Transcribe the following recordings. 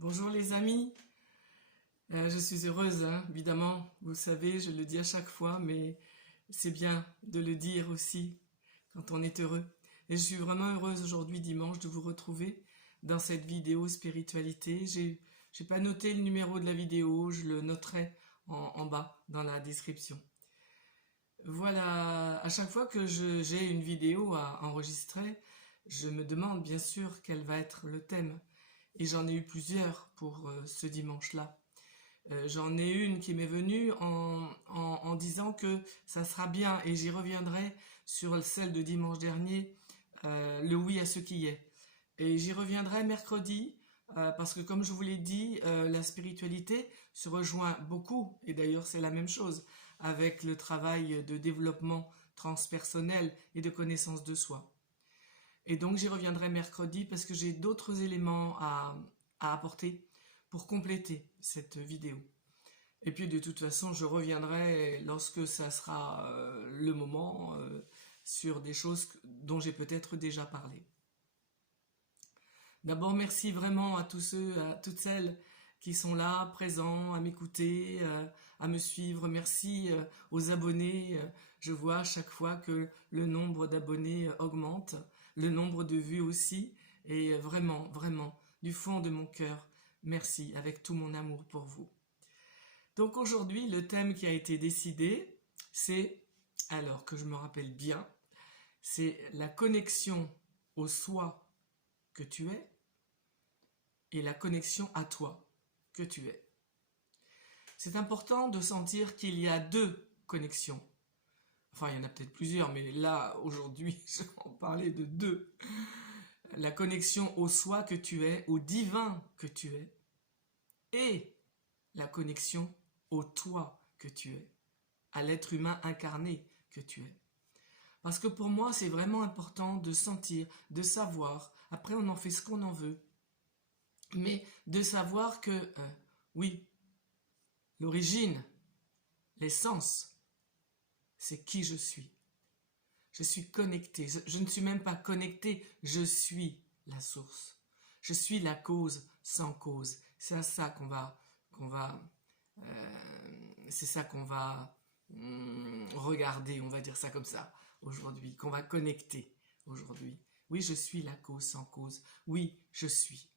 Bonjour les amis, je suis heureuse, hein, évidemment, vous le savez, je le dis à chaque fois, mais c'est bien de le dire aussi quand on est heureux. Et je suis vraiment heureuse aujourd'hui, dimanche, de vous retrouver dans cette vidéo spiritualité. J'ai pas noté le numéro de la vidéo, je le noterai en bas dans la description. Voilà, à chaque fois que j'ai une vidéo à enregistrer, je me demande bien sûr quel va être le thème. Et j'en ai eu plusieurs pour ce dimanche-là. J'en ai une qui m'est venue en disant que ça sera bien, et j'y reviendrai sur celle de dimanche dernier, le oui à ce qui est. Et j'y reviendrai mercredi, parce que comme je vous l'ai dit, la spiritualité se rejoint beaucoup, et d'ailleurs c'est la même chose, avec le travail de développement transpersonnel et de connaissance de soi. Et donc j'y reviendrai mercredi parce que j'ai d'autres éléments à apporter pour compléter cette vidéo. Et puis de toute façon, je reviendrai lorsque ça sera le moment sur des choses dont j'ai peut-être déjà parlé. D'abord, merci vraiment à tous ceux, à toutes celles qui sont là, présents, à m'écouter, à me suivre. Merci aux abonnés. Je vois à chaque fois que le nombre d'abonnés augmente, le nombre de vues aussi. Et vraiment, vraiment, du fond de mon cœur, merci avec tout mon amour pour vous. Donc aujourd'hui, le thème qui a été décidé, c'est, alors que je me rappelle bien, c'est la connexion au soi que tu es et la connexion à toi que tu es. C'est important de sentir qu'il y a deux connexions. Enfin, il y en a peut-être plusieurs, mais là, aujourd'hui, je vais en parler de deux. La connexion au soi que tu es, au divin que tu es, et la connexion au toi que tu es, à l'être humain incarné que tu es. Parce que pour moi, c'est vraiment important de sentir, de savoir, après on en fait ce qu'on en veut, mais de savoir que, oui, l'origine, l'essence, c'est qui je suis. Je suis connecté, je ne suis même pas connecté, je suis la source. Je suis la cause sans cause. C'est à ça c'est ça qu'on va regarder, on va dire ça comme ça, aujourd'hui, qu'on va connecter aujourd'hui. Oui, je suis la cause sans cause. Oui, je suis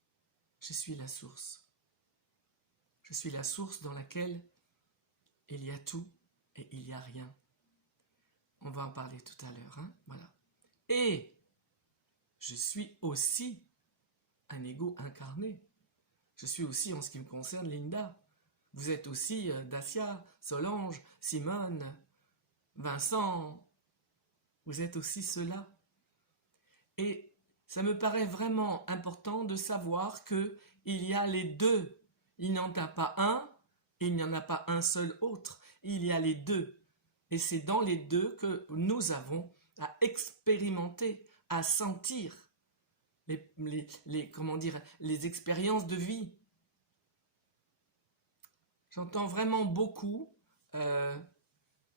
la source. Je suis la source dans laquelle il y a tout et il n'y a rien. On va en parler tout à l'heure, hein, voilà. Et je suis aussi un ego incarné. Je suis aussi, en ce qui me concerne, Linda. Vous êtes aussi Dacia, Solange, Simone, Vincent. Vous êtes aussi cela. Et ça me paraît vraiment important de savoir qu'il y a les deux. Il n'y en a pas un, et il n'y en a pas un seul autre. Il y a les deux. Et c'est dans les deux que nous avons à expérimenter, à sentir les expériences de vie. J'entends vraiment beaucoup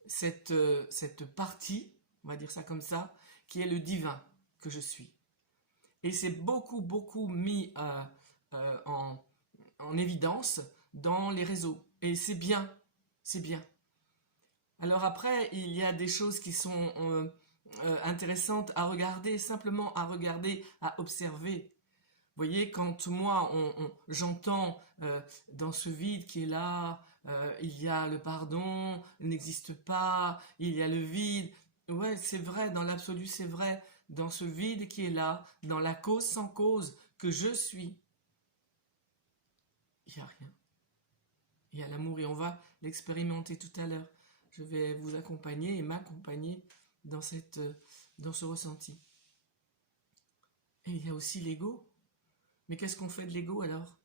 cette partie, on va dire ça comme ça, qui est le divin que je suis. Et c'est beaucoup mis en évidence dans les réseaux. Et c'est bien, c'est bien. Alors après, il y a des choses qui sont intéressantes à regarder, simplement à regarder, à observer. Vous voyez, quand moi, j'entends dans ce vide qui est là, il y a le pardon, n'existe pas, il y a le vide. Ouais, c'est vrai, dans l'absolu, c'est vrai. Dans ce vide qui est là, dans la cause sans cause que je suis, il n'y a rien. Il y a l'amour et on va l'expérimenter tout à l'heure. Je vais vous accompagner et m'accompagner dans ce ressenti. Et il y a aussi l'ego. Mais qu'est-ce qu'on fait de l'ego alors?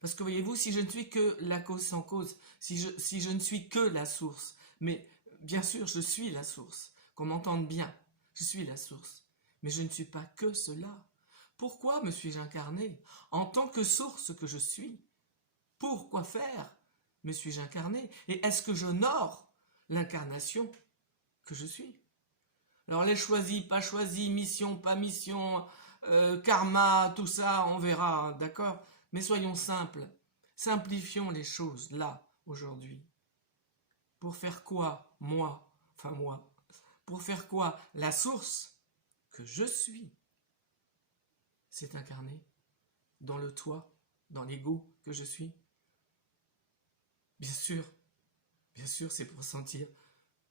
Parce que voyez-vous, si je ne suis que la cause sans cause, si je ne suis que la source, mais bien sûr je suis la source, qu'on m'entende bien, je suis la source, mais je ne suis pas que cela. Pourquoi me suis-je incarné? En tant que source que je suis, pourquoi faire me suis-je incarné? Et est-ce que j'honore l'incarnation que je suis? Alors les choisis, pas choisis, mission, pas mission, karma, tout ça, on verra, hein, d'accord? Mais soyons simples, simplifions les choses là, aujourd'hui. Pour faire quoi, moi, pour faire quoi la source que je suis s'est incarnée dans le toi, dans l'ego que je suis. Bien sûr, c'est pour sentir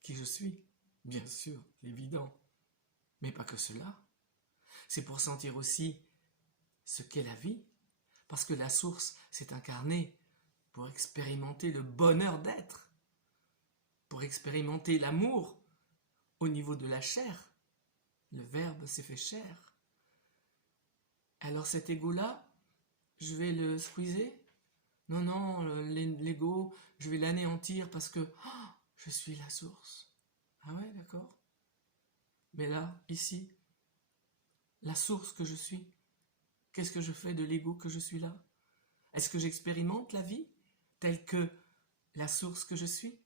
qui je suis, bien sûr, évident. Mais pas que cela. C'est pour sentir aussi ce qu'est la vie, parce que la source s'est incarnée pour expérimenter le bonheur d'être, pour expérimenter l'amour au niveau de la chair. Le Verbe s'est fait chair. Alors cet ego-là, je vais le squeezer? Non, l'ego, je vais l'anéantir parce que je suis la source. Ah ouais, d'accord. Mais là, ici, la source que je suis, qu'est-ce que je fais de l'ego que je suis là? Est-ce que j'expérimente la vie telle que la source que je suis?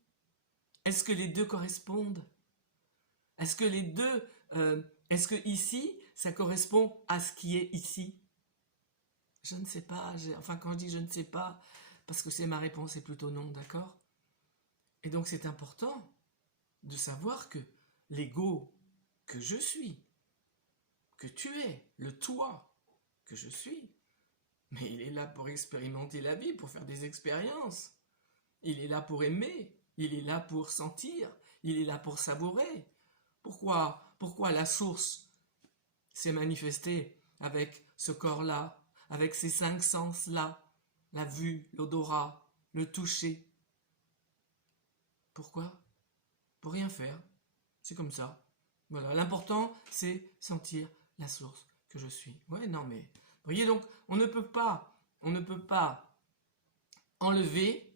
Est-ce que les deux correspondent? Est-ce que les deux, est-ce que ici, ça correspond à ce qui est ici? Je ne sais pas, enfin quand je dis je ne sais pas, parce que c'est ma réponse est plutôt non, d'accord? Et donc c'est important de savoir que l'ego que je suis, que tu es, le toi que je suis, mais il est là pour expérimenter la vie, pour faire des expériences. Il est là pour aimer, il est là pour sentir, il est là pour savourer. Pourquoi la source s'est manifestée avec ce corps-là, avec ces 5 sens-là, la vue, l'odorat, le toucher? Pourquoi? Pour rien faire. C'est comme ça. Voilà, l'important, c'est sentir la source que je suis. Ouais, non, mais... Vous voyez, donc, on ne peut pas enlever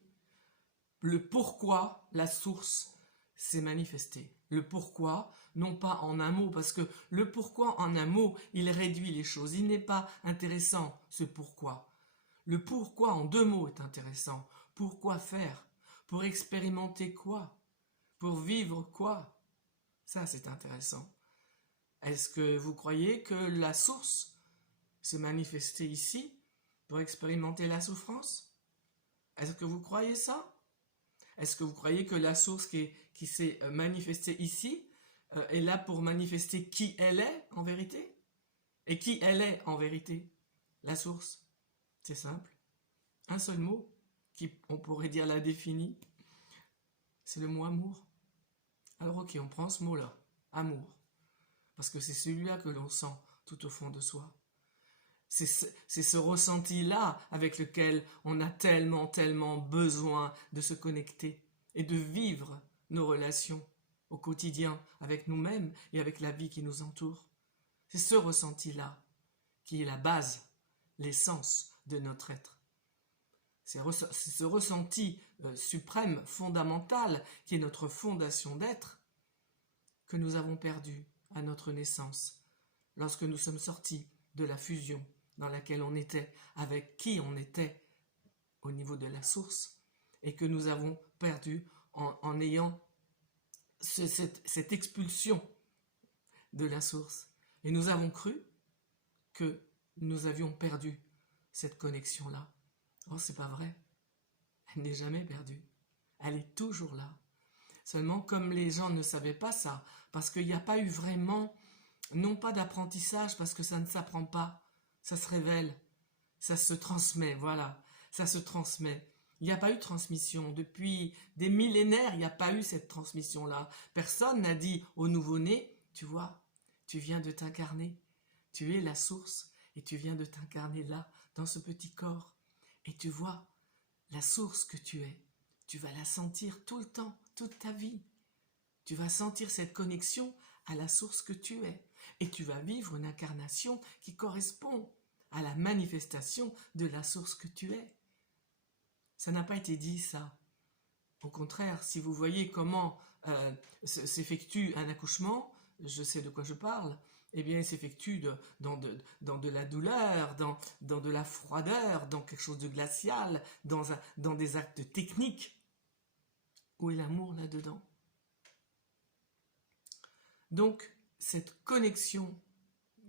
le pourquoi la source s'est manifestée. Le pourquoi, non pas en un mot, parce que le pourquoi en un mot, il réduit les choses. Il n'est pas intéressant, ce pourquoi. Le pourquoi en 2 mots est intéressant. Pourquoi faire? Pour expérimenter quoi? Pour vivre quoi? Ça, c'est intéressant. Est-ce que vous croyez que la source s'est manifestée ici pour expérimenter la souffrance? Est-ce que vous croyez ça? Est-ce que vous croyez que la source qui s'est manifestée ici est là pour manifester qui elle est en vérité? Et qui elle est en vérité? La source. C'est simple. Un seul mot, on pourrait dire la définit, c'est le mot amour. Alors ok, on prend ce mot-là, amour, parce que c'est celui-là que l'on sent tout au fond de soi. C'est ce ressenti-là avec lequel on a tellement besoin de se connecter et de vivre nos relations au quotidien avec nous-mêmes et avec la vie qui nous entoure. C'est ce ressenti-là qui est la base, l'essence de notre être. C'est ce ressenti suprême, fondamental, qui est notre fondation d'être, que nous avons perdu à notre naissance, lorsque nous sommes sortis de la fusion dans laquelle on était, avec qui on était au niveau de la source, et que nous avons perdu en ayant cette expulsion de la source. Et nous avons cru que nous avions perdu cette connexion-là. Oh, c'est pas vrai. Elle n'est jamais perdue. Elle est toujours là. Seulement, comme les gens ne savaient pas ça, parce qu'il n'y a pas eu vraiment, non pas d'apprentissage, parce que ça ne s'apprend pas, ça se révèle, ça se transmet, voilà, ça se transmet. Il n'y a pas eu de transmission. Depuis des millénaires, il n'y a pas eu cette transmission-là. Personne n'a dit au nouveau-né, tu vois, tu viens de t'incarner, tu es la source, et tu viens de t'incarner là, dans ce petit corps. Et tu vois, la source que tu es, tu vas la sentir tout le temps, toute ta vie. Tu vas sentir cette connexion à la source que tu es. Et tu vas vivre une incarnation qui correspond à la manifestation de la source que tu es. Ça n'a pas été dit, ça. Au contraire, si vous voyez comment s'effectue un accouchement, je sais de quoi je parle, eh bien, il s'effectue dans de la douleur, dans de la froideur, dans quelque chose de glacial, dans des actes techniques. Où est l'amour là-dedans? Donc, cette connexion,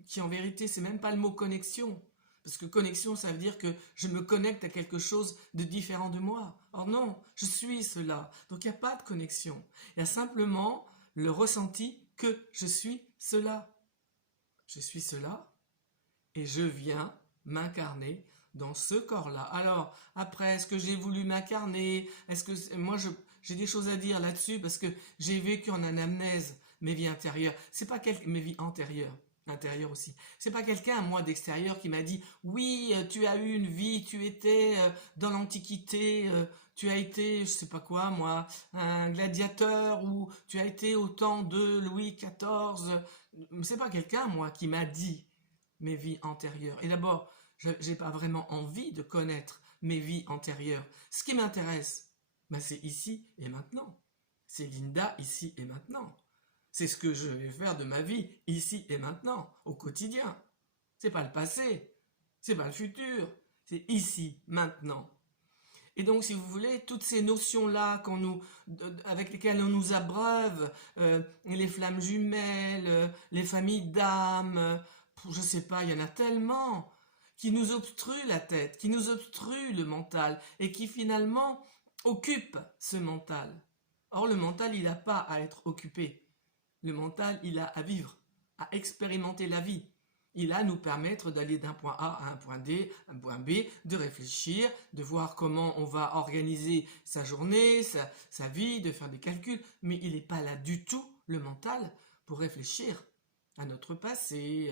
qui en vérité, c'est même pas le mot connexion, Parce que connexion, ça veut dire que je me connecte à quelque chose de différent de moi. Or non, je suis cela. Donc il n'y a pas de connexion. Il y a simplement le ressenti que je suis cela. Je suis cela et je viens m'incarner dans ce corps-là. Alors, après, est-ce que j'ai voulu m'incarner? Est-ce que moi, j'ai des choses à dire là-dessus parce que j'ai vécu en anamnèse mes vies intérieures. C'est pas mes vies antérieures. Intérieure aussi. C'est pas quelqu'un, moi, d'extérieur qui m'a dit oui, tu as eu une vie, tu étais dans l'Antiquité, tu as été, je sais pas quoi, moi, un gladiateur, ou tu as été au temps de Louis XIV. C'est pas quelqu'un, moi, qui m'a dit mes vies antérieures. Et d'abord, j'ai pas vraiment envie de connaître mes vies antérieures. Ce qui m'intéresse, ben, c'est ici et maintenant. C'est Linda ici et maintenant. C'est ce que je vais faire de ma vie, ici et maintenant, au quotidien. C'est pas le passé, c'est pas le futur, c'est ici, maintenant. Et donc, si vous voulez, toutes ces notions-là avec lesquelles on nous abreuve, les flammes jumelles, les familles d'âmes, je sais pas, il y en a tellement qui nous obstruent la tête, qui nous obstruent le mental et qui finalement occupent ce mental. Or, le mental, il n'a pas à être occupé. Le mental, il a à vivre, à expérimenter la vie. Il a à nous permettre d'aller d'un point A à un point D, un point B, de réfléchir, de voir comment on va organiser sa journée, sa vie, de faire des calculs. Mais il n'est pas là du tout, le mental, pour réfléchir à notre passé,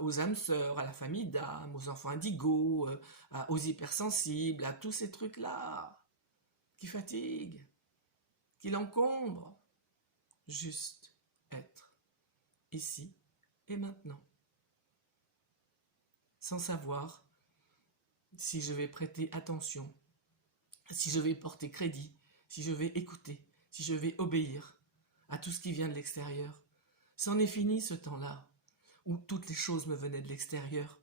aux âmes sœurs, à la famille d'âmes, aux enfants indigos, aux hypersensibles, à tous ces trucs-là qui fatiguent, qui l'encombrent. Juste être ici et maintenant, sans savoir si je vais prêter attention, si je vais porter crédit, si je vais écouter, si je vais obéir à tout ce qui vient de l'extérieur. C'en est fini ce temps-là, où toutes les choses me venaient de l'extérieur,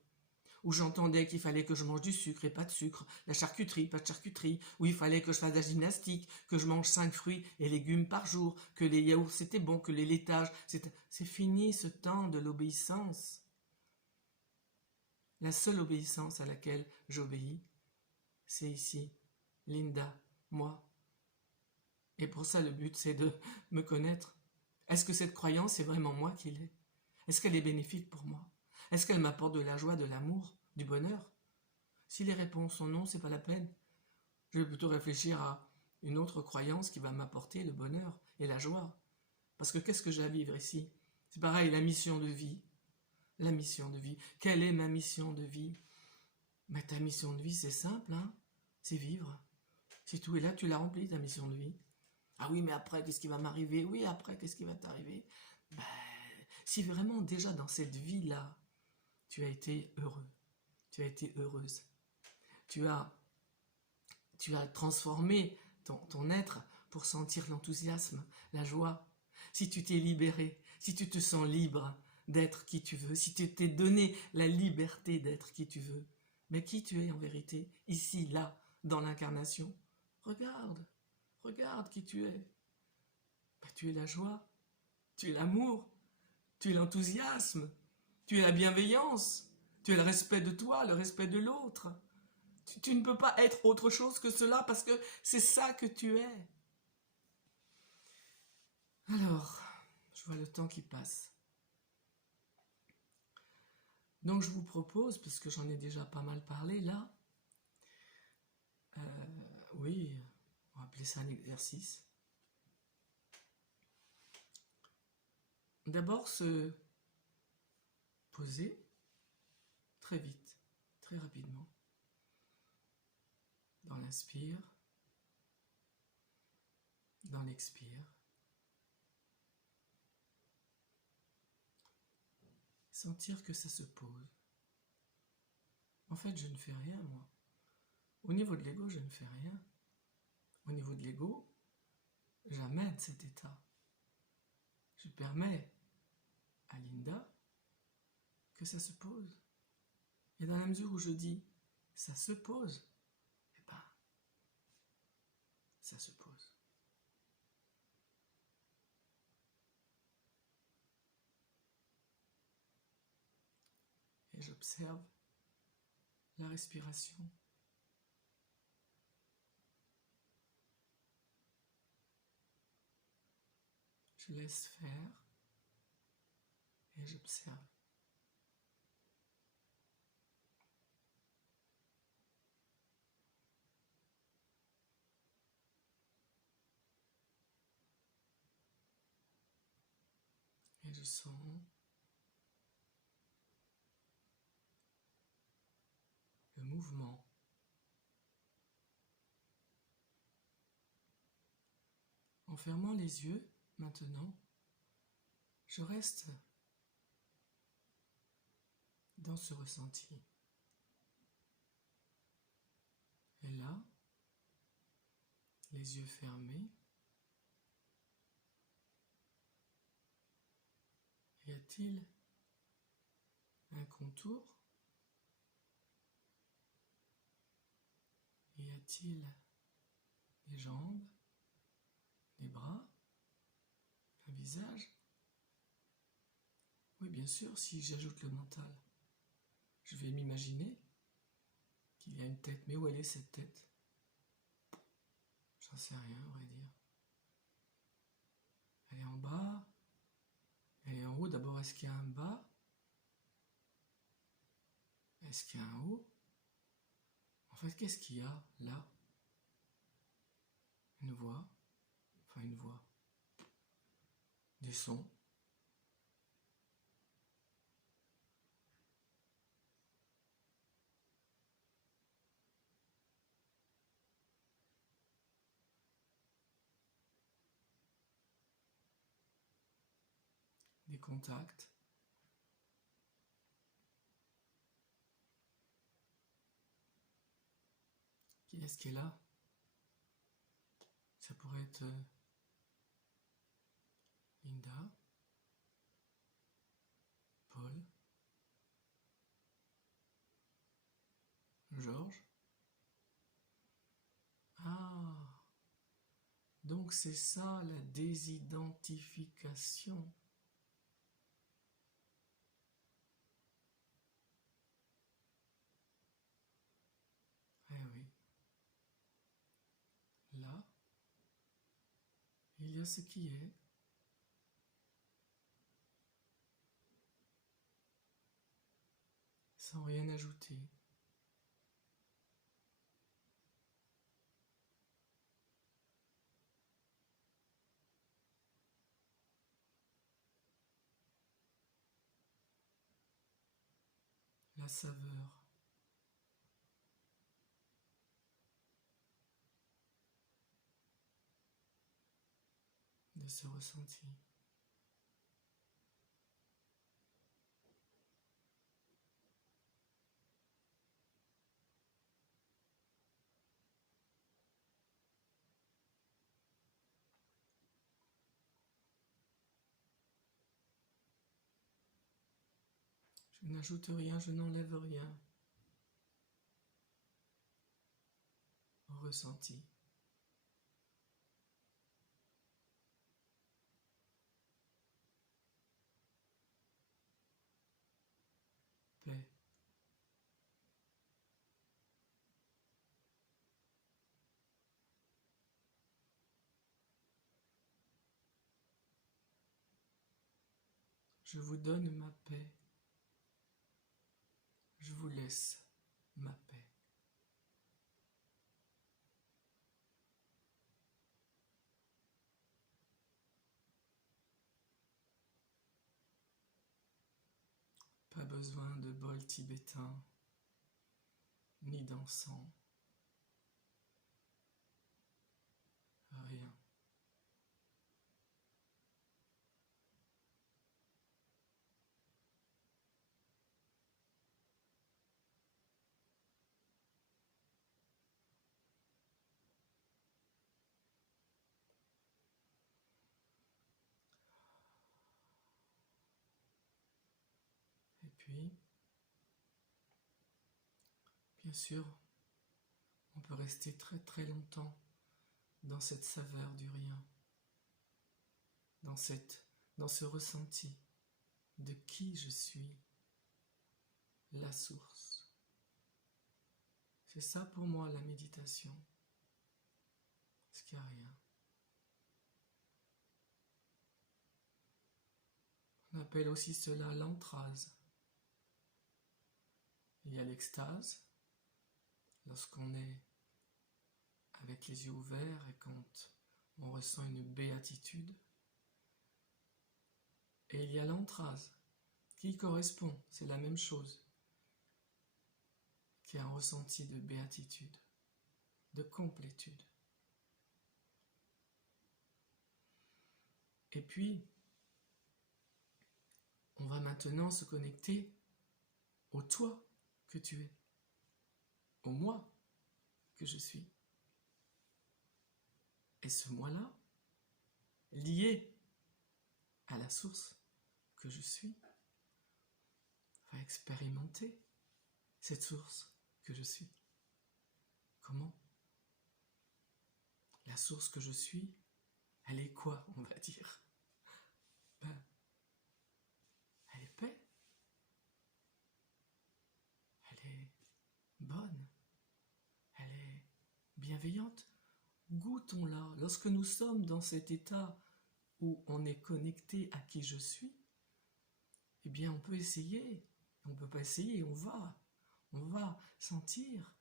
où j'entendais qu'il fallait que je mange du sucre et pas de sucre, la charcuterie, pas de charcuterie, où il fallait que je fasse de la gymnastique, que je mange 5 fruits et légumes par jour, que les yaourts c'était bon, que les laitages, c'est fini ce temps de l'obéissance. La seule obéissance à laquelle j'obéis, c'est ici, Linda, moi. Et pour ça, le but, c'est de me connaître. Est-ce que cette croyance est vraiment moi qui l'ai? Est-ce qu'elle est bénéfique pour moi? Est-ce qu'elle m'apporte de la joie, de l'amour, du bonheur? Si les réponses sont non, c'est pas la peine. Je vais plutôt réfléchir à une autre croyance qui va m'apporter le bonheur et la joie. Parce que qu'est-ce que j'ai à vivre ici? C'est pareil, la mission de vie. La mission de vie. Quelle est ma mission de vie? Mais ta mission de vie, c'est simple, hein? C'est vivre. Si tout est là, tu l'as rempli, ta mission de vie. Ah oui, mais après, qu'est-ce qui va m'arriver? Oui, après, qu'est-ce qui va t'arriver? Ben, si vraiment déjà dans cette vie-là, tu as été heureux, tu as été heureuse, tu as transformé ton être pour sentir l'enthousiasme, la joie. Si tu t'es libéré, si tu te sens libre d'être qui tu veux, si tu t'es donné la liberté d'être qui tu veux, mais qui tu es en vérité, ici, là, dans l'incarnation, regarde qui tu es. Ben, tu es la joie, tu es l'amour, tu es l'enthousiasme, tu es la bienveillance, tu es le respect de toi, le respect de l'autre. Tu ne peux pas être autre chose que cela parce que c'est ça que tu es. Alors, je vois le temps qui passe. Donc je vous propose, parce que j'en ai déjà pas mal parlé là, oui, on va appeler ça un exercice. D'abord se poser très vite, très rapidement, dans l'inspire, dans l'expire. Sentir que ça se pose. En fait, je ne fais rien, moi. Au niveau de l'ego, je ne fais rien. Au niveau de l'ego, j'amène cet état. Je permets à Linda que ça se pose. Et dans la mesure où je dis ça se pose, eh ben, ça se pose. Et j'observe la respiration. Je laisse faire et j'observe. Et je sens le mouvement. En fermant les yeux, maintenant, je reste dans ce ressenti. Et là, les yeux fermés, y a-t-il un contour? Y a-t-il des jambes, des bras, un visage? Oui, bien sûr, si j'ajoute le mental, je vais m'imaginer qu'il y a une tête. Mais où elle est cette tête? J'en sais rien, à vrai dire. Elle est en bas, elle est en haut. D'abord, est-ce qu'il y a un bas? Est-ce qu'il y a un haut? En fait, qu'est-ce qu'il y a là? Une voix, enfin une voix, des sons. Des contacts. Qui est-ce qui est là? Ça pourrait être Linda, Paul, Georges. Ah, donc c'est ça la désidentification. Eh oui. Là, il y a ce qui est. Sans rien ajouter. La saveur. De ce ressenti. Je n'ajoute rien, je n'enlève rien au ressenti. Paix. Je vous donne ma paix. Je vous laisse ma paix. Pas besoin de bol tibétain, ni d'encens. Rien. Et puis, bien sûr, on peut rester très très longtemps dans cette saveur du rien, dans ce ressenti de qui je suis, la source. C'est ça pour moi la méditation. Parce qu'il n'y a rien. On appelle aussi cela l'entrase. Il y a l'extase, lorsqu'on est avec les yeux ouverts et quand on ressent une béatitude. Et il y a l'entrase, qui correspond, c'est la même chose, qui est un ressenti de béatitude, de complétude. Et puis, on va maintenant se connecter au toi que tu es, au moi que je suis. Et ce moi-là, lié à la source que je suis, va expérimenter cette source que je suis. Comment? La source que je suis, elle est quoi, on va dire? Ben, elle est paix. Elle est bonne. Elle est bienveillante. Goûtons-la. Lorsque nous sommes dans cet état où on est connecté à qui je suis, eh bien on peut essayer. On ne peut pas essayer, on va sentir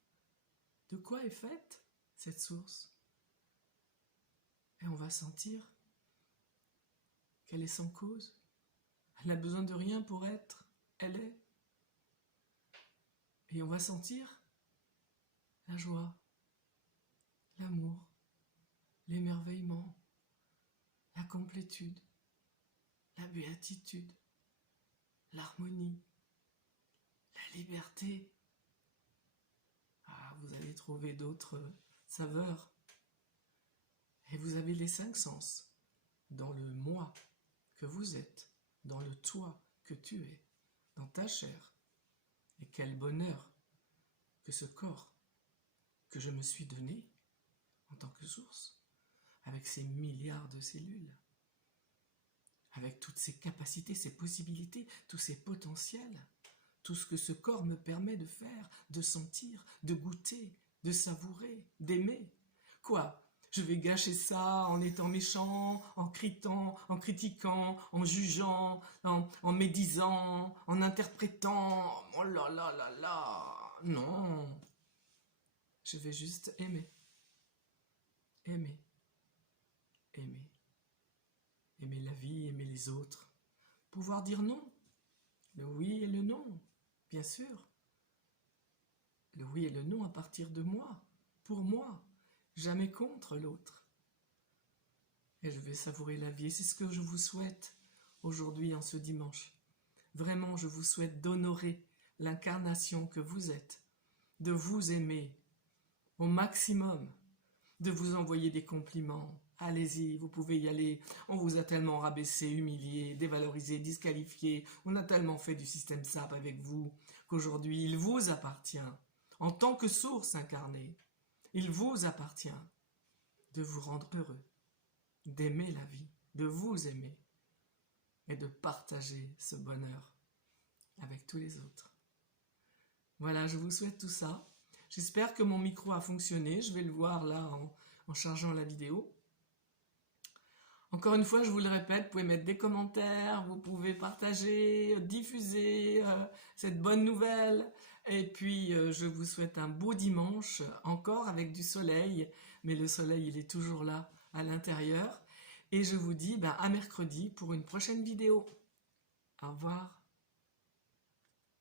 de quoi est faite cette source. Et on va sentir qu'elle est sans cause. Elle n'a besoin de rien pour être. Elle est. Et on va sentir la joie, l'amour, l'émerveillement, la complétude, la béatitude, l'harmonie, la liberté. Ah, vous allez trouver d'autres saveurs. Et vous avez les 5 sens dans le moi que vous êtes, dans le toi que tu es, dans ta chair. Et quel bonheur que ce corps que je me suis donné en tant que source, avec ces milliards de cellules, avec toutes ces capacités, ces possibilités, tous ces potentiels, tout ce que ce corps me permet de faire, de sentir, de goûter, de savourer, d'aimer. Quoi ? Je vais gâcher ça en étant méchant, en critiquant, en jugeant, en médisant, en interprétant. Oh là là là là. Non. Je vais juste aimer. Aimer. Aimer. Aimer la vie, aimer les autres. Pouvoir dire non. Le oui et le non, bien sûr. Le oui et le non à partir de moi, pour moi. Jamais contre l'autre. Et je vais savourer la vie. Et c'est ce que je vous souhaite aujourd'hui, en ce dimanche. Vraiment, je vous souhaite d'honorer l'incarnation que vous êtes, de vous aimer au maximum, de vous envoyer des compliments. Allez-y, vous pouvez y aller. On vous a tellement rabaissé, humilié, dévalorisé, disqualifié. On a tellement fait du système SAP avec vous qu'aujourd'hui, il vous appartient, en tant que source incarnée. Il vous appartient de vous rendre heureux, d'aimer la vie, de vous aimer et de partager ce bonheur avec tous les autres. Voilà, je vous souhaite tout ça. J'espère que mon micro a fonctionné. Je vais le voir là en chargeant la vidéo. Encore une fois, je vous le répète, vous pouvez mettre des commentaires, vous pouvez partager, diffuser cette bonne nouvelle. Et puis, je vous souhaite un beau dimanche, encore avec du soleil. Mais le soleil, il est toujours là, à l'intérieur. Et je vous dis à mercredi pour une prochaine vidéo. Au revoir.